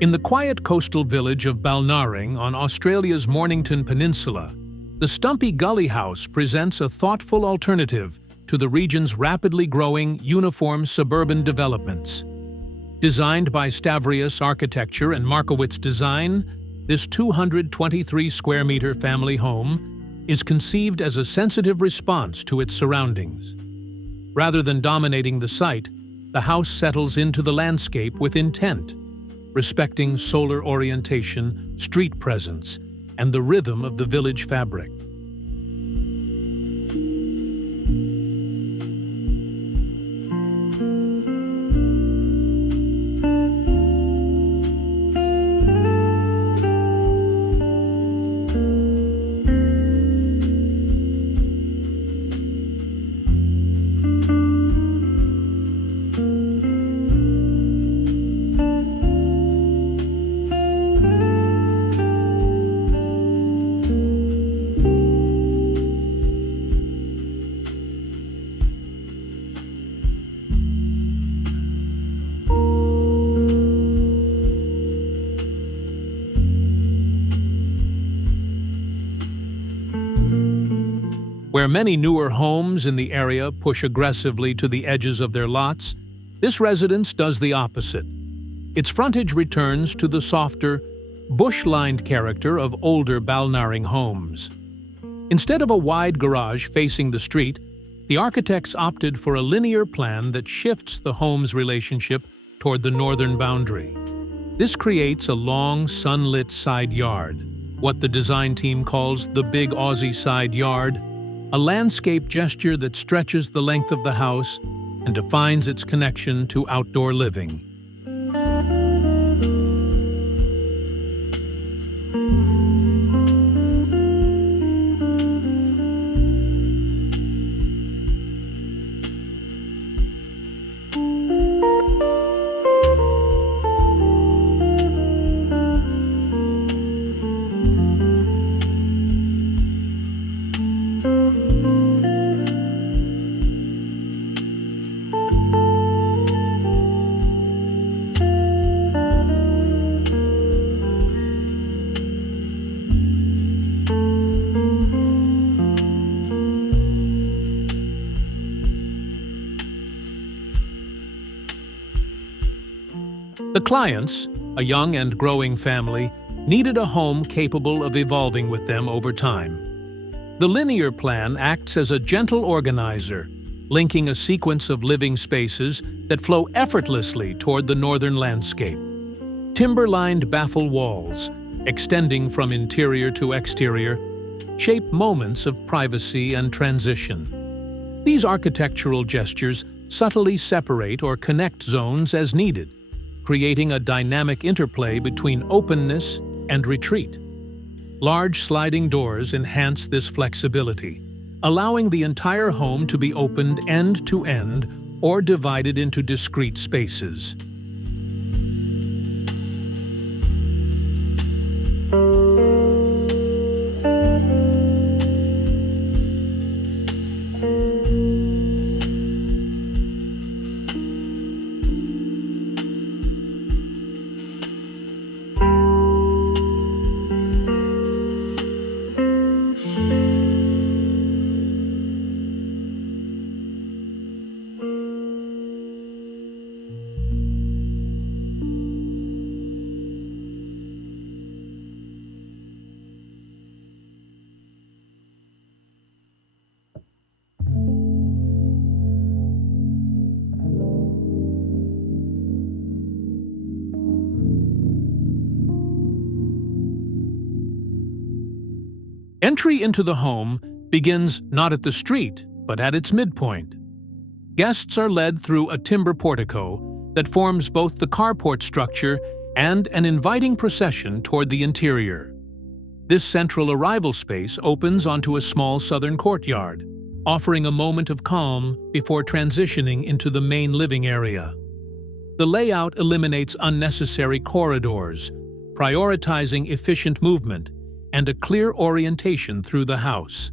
In the quiet coastal village of Balnarring on Australia's Mornington Peninsula, the Stumpy Gully House presents a thoughtful alternative to the region's rapidly growing uniform suburban developments. Designed by Stavrius Architecture and Markowitz Design, this 223-square-meter family home is conceived as a sensitive response to its surroundings. Rather than dominating the site, the house settles into the landscape with intent, respecting solar orientation, street presence, and the rhythm of the village fabric. Where many newer homes in the area push aggressively to the edges of their lots, this residence does the opposite. Its frontage returns to the softer, bush-lined character of older Balnarring homes. Instead of a wide garage facing the street, the architects opted for a linear plan that shifts the home's relationship toward the northern boundary. This creates a long, sunlit side yard, what the design team calls the Big Aussie Side Yard, a landscape gesture that stretches the length of the house and defines its connection to outdoor living. The clients, a young and growing family, needed a home capable of evolving with them over time. The linear plan acts as a gentle organizer, linking a sequence of living spaces that flow effortlessly toward the northern landscape. Timber-lined baffle walls, extending from interior to exterior, shape moments of privacy and transition. These architectural gestures subtly separate or connect zones as needed, creating a dynamic interplay between openness and retreat. Large sliding doors enhance this flexibility, allowing the entire home to be opened end to end or divided into discrete spaces. Entry into the home begins not at the street, but at its midpoint. Guests are led through a timber portico that forms both the carport structure and an inviting procession toward the interior. This central arrival space opens onto a small southern courtyard, offering a moment of calm before transitioning into the main living area. The layout eliminates unnecessary corridors, prioritizing efficient movement and a clear orientation through the house.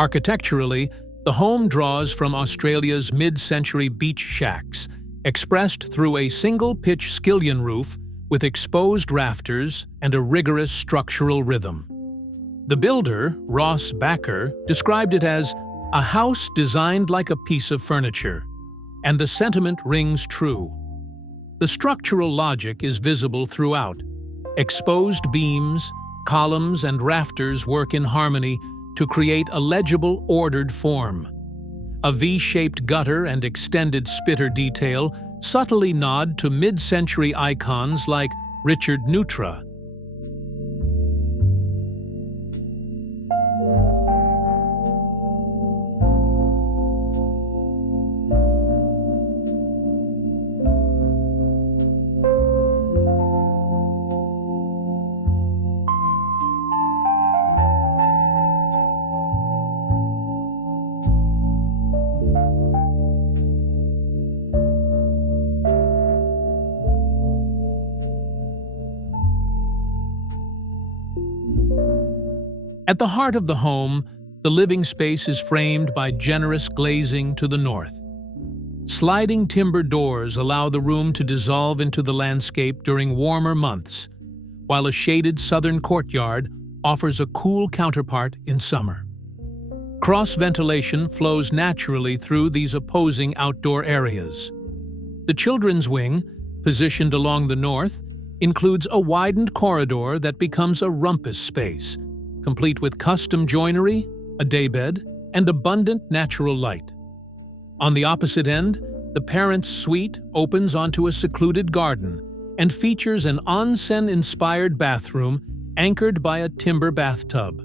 Architecturally, the home draws from Australia's mid-century beach shacks, expressed through a single-pitch skillion roof with exposed rafters and a rigorous structural rhythm. The builder, Ross Backer, described it as a house designed like a piece of furniture, and the sentiment rings true. The structural logic is visible throughout. Exposed beams, columns, and rafters work in harmony to create a legible, ordered form. A V-shaped gutter and extended spitter detail subtly nod to mid-century icons like Richard Neutra. At the heart of the home, the living space is framed by generous glazing to the north. Sliding timber doors allow the room to dissolve into the landscape during warmer months, while a shaded southern courtyard offers a cool counterpart in summer. Cross-ventilation flows naturally through these opposing outdoor areas. The children's wing, positioned along the north, includes a widened corridor that becomes a rumpus space, complete with custom joinery, a daybed, and abundant natural light. On the opposite end, the parents' suite opens onto a secluded garden and features an onsen-inspired bathroom anchored by a timber bathtub.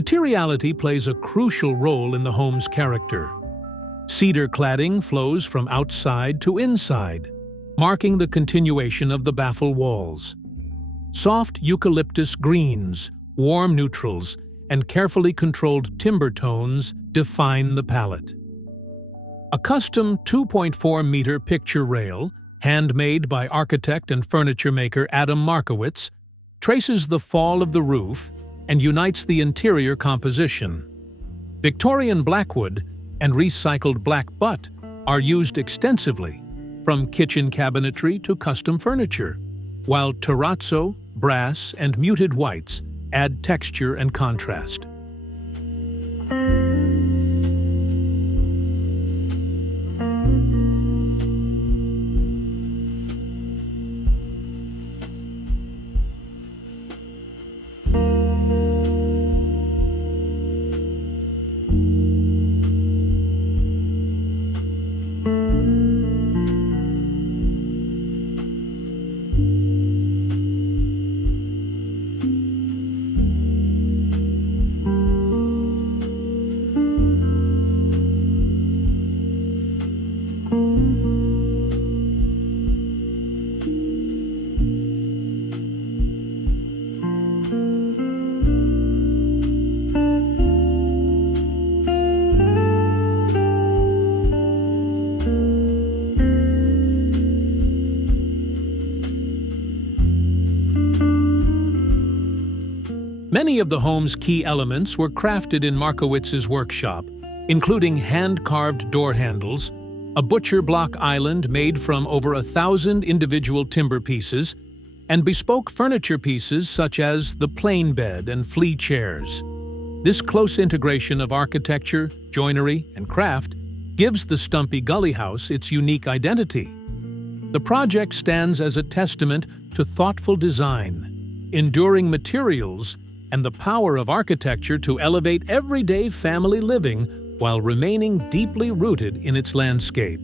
Materiality plays a crucial role in the home's character. Cedar cladding flows from outside to inside, marking the continuation of the baffle walls. Soft eucalyptus greens, warm neutrals, and carefully controlled timber tones define the palette. A custom 2.4-meter picture rail, handmade by architect and furniture maker Adam Markowitz, traces the fall of the roof and unites the interior composition. Victorian blackwood and recycled black butt are used extensively, from kitchen cabinetry to custom furniture, while terrazzo, brass, and muted whites add texture and contrast. Many of the home's key elements were crafted in Markowitz's workshop, including hand-carved door handles, a butcher block island made from over 1,000 individual timber pieces, and bespoke furniture pieces such as the plane bed and flea chairs. This close integration of architecture, joinery, and craft gives the Stumpy Gully House its unique identity. The project stands as a testament to thoughtful design, enduring materials, and the power of architecture to elevate everyday family living while remaining deeply rooted in its landscape.